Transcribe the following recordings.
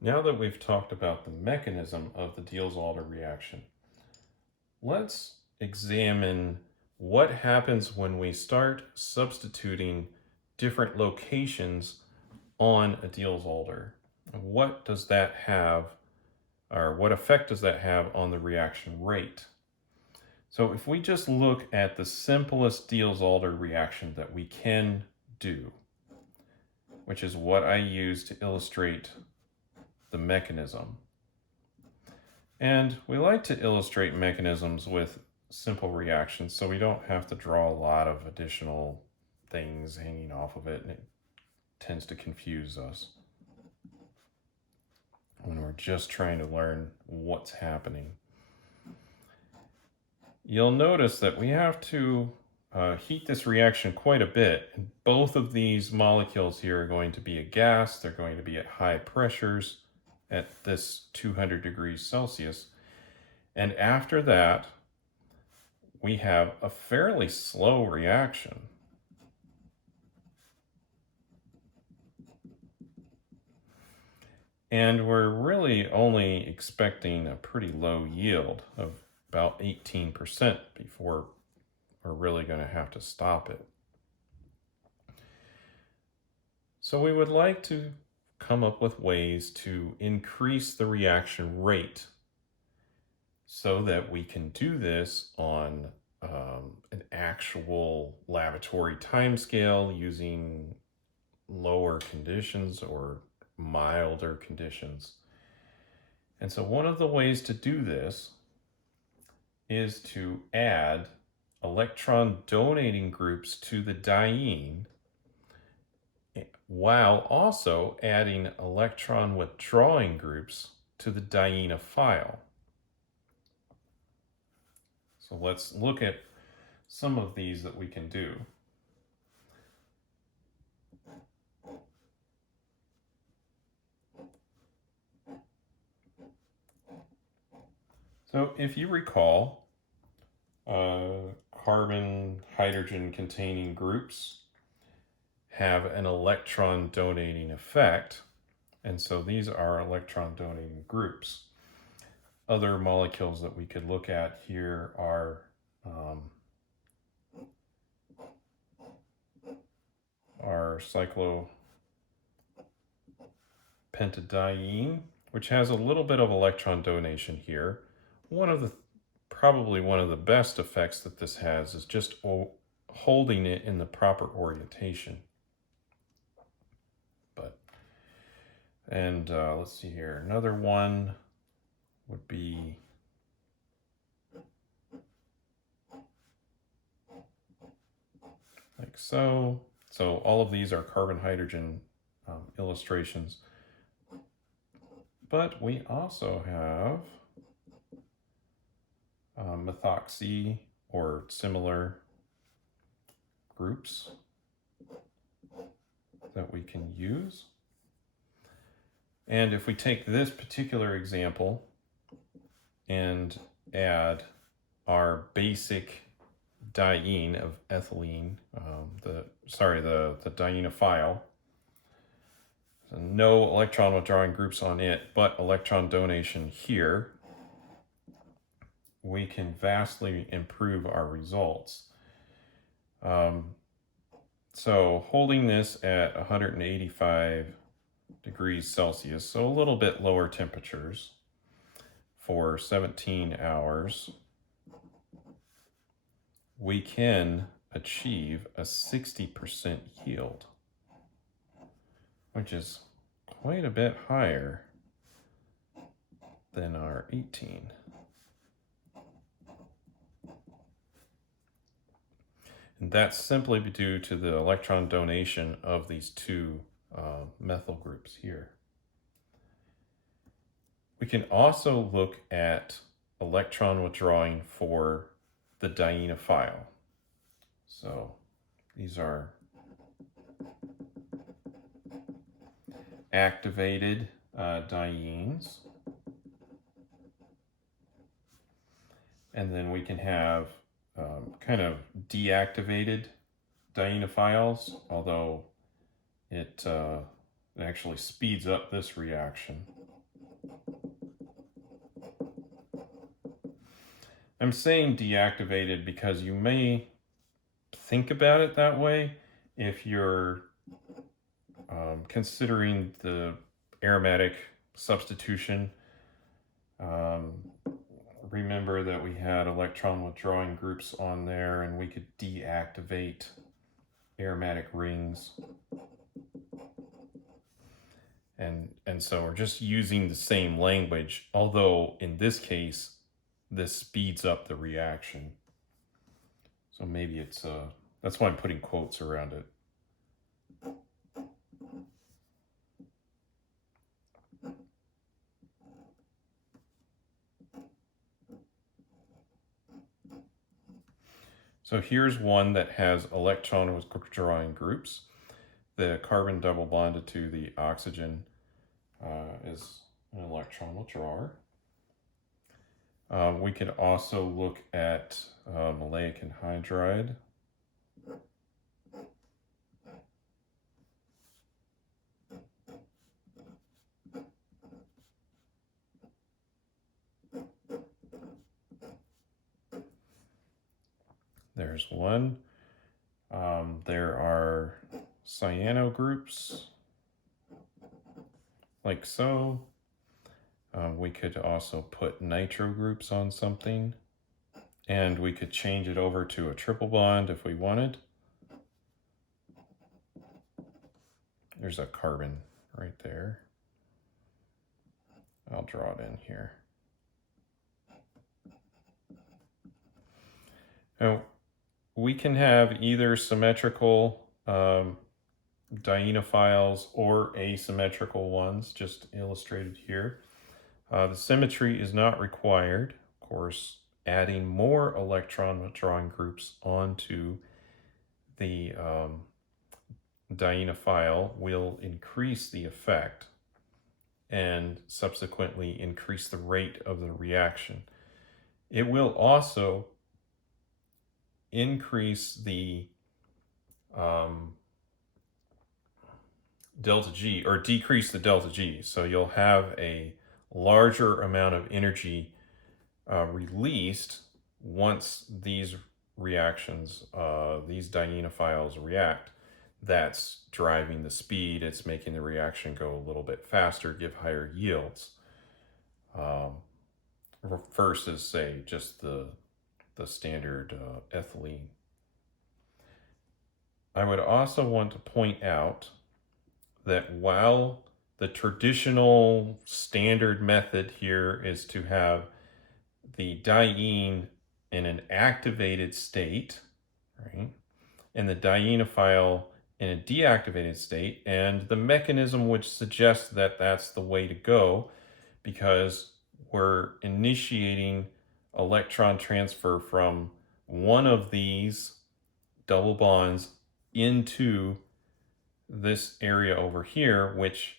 Now that we've talked about the mechanism of the Diels-Alder reaction, let's examine what happens when we start substituting different locations on a Diels-Alder. What does that have, or what effect does that have on the reaction rate? So if we just look at the simplest Diels-Alder reaction that we can do, which is what I use to illustrate the mechanism. And we like to illustrate mechanisms with simple reactions so we don't have to draw a lot of additional things hanging off of it, and it tends to confuse us when we're just trying to learn what's happening. You'll notice that we have to heat this reaction quite a bit. And both of these molecules here are going to be a gas. They're going to be at high pressures at this 200 degrees Celsius. And after that, we have a fairly slow reaction. And we're really only expecting a pretty low yield of about 18% before we're really going to have to stop it. So we would like to come up with ways to increase the reaction rate so that we can do this on an actual laboratory timescale using lower conditions or milder conditions. And so one of the ways to do this is to add electron donating groups to the diene while also adding electron withdrawing groups to the dienophile. So let's look at some of these that we can do. So if you recall, carbon-hydrogen containing groups have an electron donating effect, and so these are electron donating groups. Other molecules that we could look at here are Cyclo Pentadiene, which has a little bit of electron donation here. Probably one of the best effects that this has is just holding it in the proper orientation. Let's see here. Another one would be like so. So all of these are carbon-hydrogen illustrations. But we also have methoxy or similar groups that we can use. And if we take this particular example and add our basic diene of ethylene, the dienophile, so no electron withdrawing groups on it, but electron donation here, we can vastly improve our results. So holding this at 185 degrees Celsius, so a little bit lower temperatures for 17 hours, we can achieve a 60% yield, which is quite a bit higher than our 18. And that's simply due to the electron donation of these two methyl groups here. We can also look at electron withdrawing for the dienophile. So these are activated dienes. And then we can have kind of deactivated dienophiles, although it actually speeds up this reaction. I'm saying deactivated because you may think about it that way if you're considering the aromatic substitution. Remember that we had electron withdrawing groups on there, and we could deactivate aromatic rings. And so we're just using the same language, although in this case, this speeds up the reaction. So maybe it's, that's why I'm putting quotes around it. So here's one that has electron withdrawing groups. The carbon double bonded to the oxygen is an electron withdrawer. We could also look at maleic anhydride. There's one. There are cyano groups, like so. We could also put nitro groups on something, and we could change it over to a triple bond if we wanted. There's a carbon right there. I'll draw it in here. Now, we can have either symmetrical dienophiles or asymmetrical ones, just illustrated here. The symmetry is not required. Of course, adding more electron withdrawing groups onto the dienophile will increase the effect and subsequently increase the rate of the reaction. It will also increase the delta G, or decrease the delta G. So you'll have a larger amount of energy released once these reactions, these dienophiles react. That's driving the speed. It's making the reaction go a little bit faster, give higher yields, versus, say, just the standard ethylene. I would also want to point out that while the traditional standard method here is to have the diene in an activated state, right, and the dienophile in a deactivated state, and the mechanism would suggest that that's the way to go, because we're initiating electron transfer from one of these double bonds into this area over here, which,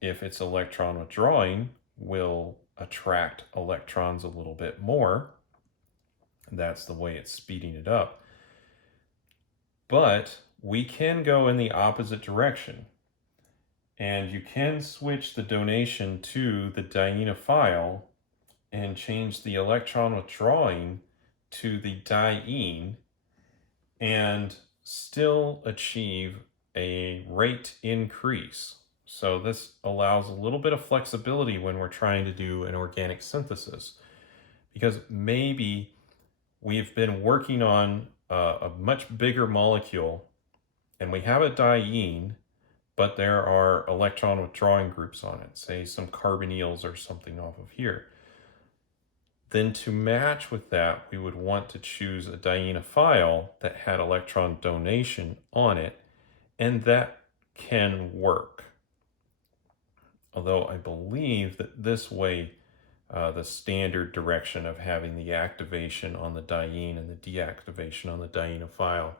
if it's electron withdrawing, will attract electrons a little bit more. That's the way it's speeding it up. But we can go in the opposite direction, and you can switch the donation to the dienophile and change the electron withdrawing to the diene and still achieve a rate increase. So this allows a little bit of flexibility when we're trying to do an organic synthesis, because maybe we've been working on a much bigger molecule and we have a diene, but there are electron withdrawing groups on it, say some carbonyls or something off of here. Then to match with that, we would want to choose a dienophile that had electron donation on it, and that can work. Although I believe that this way, the standard direction of having the activation on the diene and the deactivation on the dienophile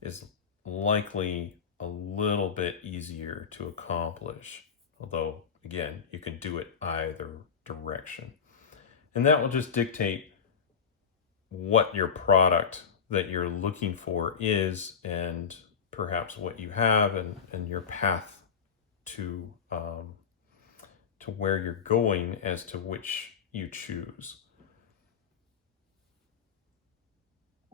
is likely a little bit easier to accomplish. Although, again, you can do it either direction. And that will just dictate what your product that you're looking for is, and perhaps what you have, and your path to where you're going as to which you choose.